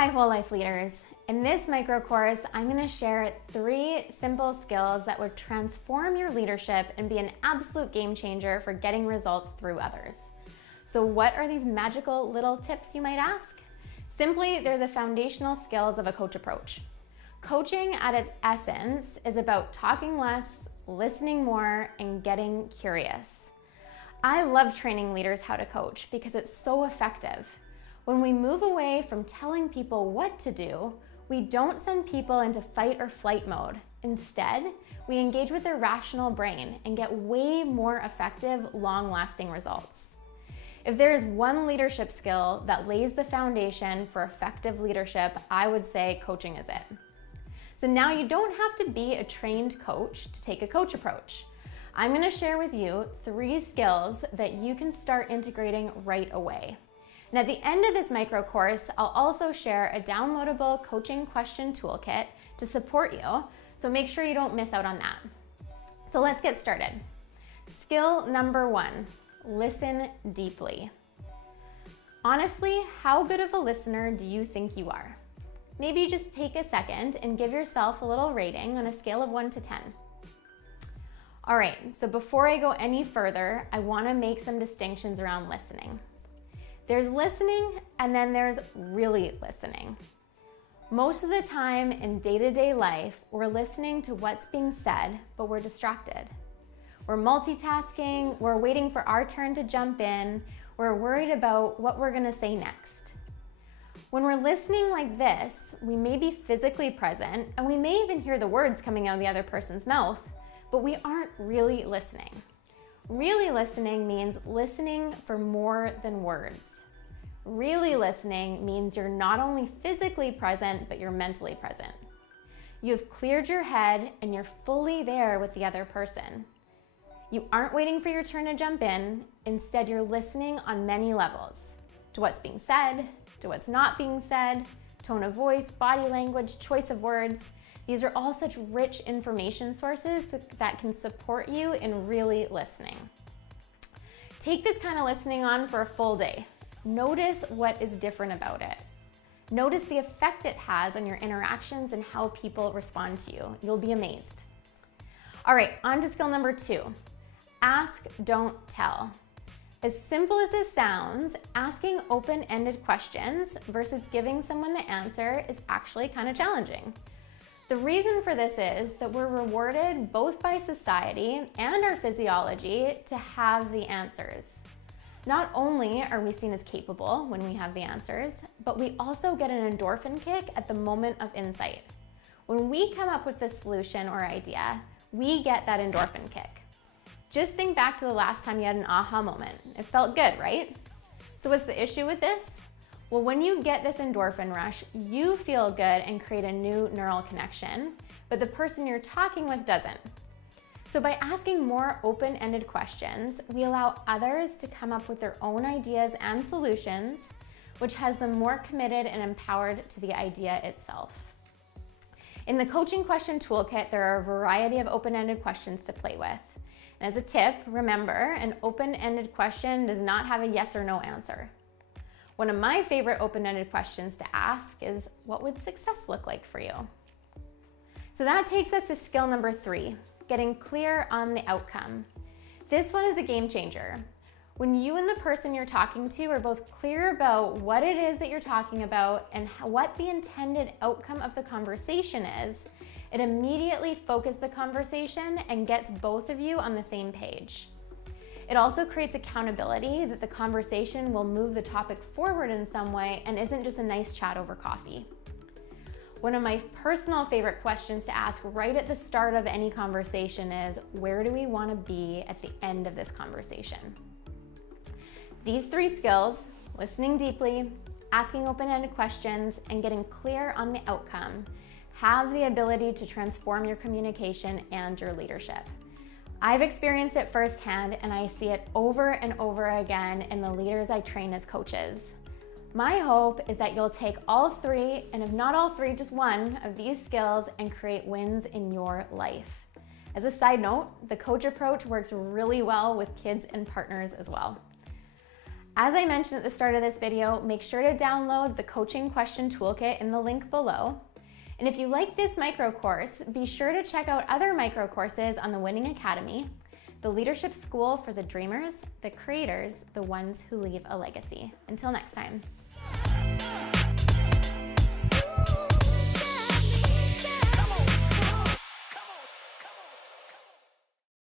Hi, whole life leaders. In this micro course, I'm going to share 3 simple skills that would transform your leadership and be an absolute game changer for getting results through others. So what are these magical little tips, you might ask? Simply, they're the foundational skills of a coach approach. Coaching at its essence is about talking less, listening more, and getting curious. I love training leaders how to coach because it's so effective. When we move away from telling people what to do, we don't send people into fight or flight mode. Instead, we engage with their rational brain and get way more effective, long-lasting results. If there is one leadership skill that lays the foundation for effective leadership, I would say coaching is it. So now you don't have to be a trained coach to take a coach approach. I'm going to share with you 3 skills that you can start integrating right away. And at the end of this micro course, I'll also share a downloadable coaching question toolkit to support you, so make sure you don't miss out on that. So let's get started. Skill number 1, listen deeply. Honestly, how good of a listener do you think you are? Maybe just take a second and give yourself a little rating on a scale of 1 to 10. All right, so before I go any further, I want to make some distinctions around listening. There's listening, and then there's really listening. Most of the time in day-to-day life, we're listening to what's being said, but we're distracted. We're multitasking, we're waiting for our turn to jump in, we're worried about what we're gonna say next. When we're listening like this, we may be physically present, and we may even hear the words coming out of the other person's mouth, but we aren't really listening. Really listening means listening for more than words. Really listening means you're not only physically present, but you're mentally present. You've cleared your head and you're fully there with the other person. You aren't waiting for your turn to jump in. Instead, you're listening on many levels. To what's being said, to what's not being said, tone of voice, body language, choice of words. These are all such rich information sources that can support you in really listening. Take this kind of listening on for a full day. Notice what is different about it. Notice the effect it has on your interactions and how people respond to you. You'll be amazed. All right, on to skill number 2. Ask, don't tell. As simple as this sounds, asking open-ended questions versus giving someone the answer is actually kind of challenging. The reason for this is that we're rewarded both by society and our physiology to have the answers. Not only are we seen as capable when we have the answers, but we also get an endorphin kick at the moment of insight. When we come up with a solution or idea, we get that endorphin kick. Just think back to the last time you had an aha moment. It felt good, right? So what's the issue with this? Well, when you get this endorphin rush, you feel good and create a new neural connection, but the person you're talking with doesn't. So by asking more open-ended questions, we allow others to come up with their own ideas and solutions, which has them more committed and empowered to the idea itself. In the coaching question toolkit, there are a variety of open-ended questions to play with. And as a tip, remember, an open-ended question does not have a yes or no answer. One of my favorite open-ended questions to ask is, what would success look like for you? So that takes us to skill number 3, getting clear on the outcome. This one is a game changer. When you and the person you're talking to are both clear about what it is that you're talking about and what the intended outcome of the conversation is, it immediately focuses the conversation and gets both of you on the same page. It also creates accountability that the conversation will move the topic forward in some way and isn't just a nice chat over coffee. One of my personal favorite questions to ask right at the start of any conversation is, where do we want to be at the end of this conversation? These 3 skills, listening deeply, asking open-ended questions, and getting clear on the outcome, have the ability to transform your communication and your leadership. I've experienced it firsthand, and I see it over and over again in the leaders I train as coaches. My hope is that you'll take all 3, and if not all 3, just one of these skills and create wins in your life. As a side note, the coach approach works really well with kids and partners as well. As I mentioned at the start of this video, make sure to download the coaching question toolkit in the link below. And if you like this micro course, be sure to check out other micro courses on the Winning Academy, the leadership school for the dreamers, the creators, the ones who leave a legacy. Until next time.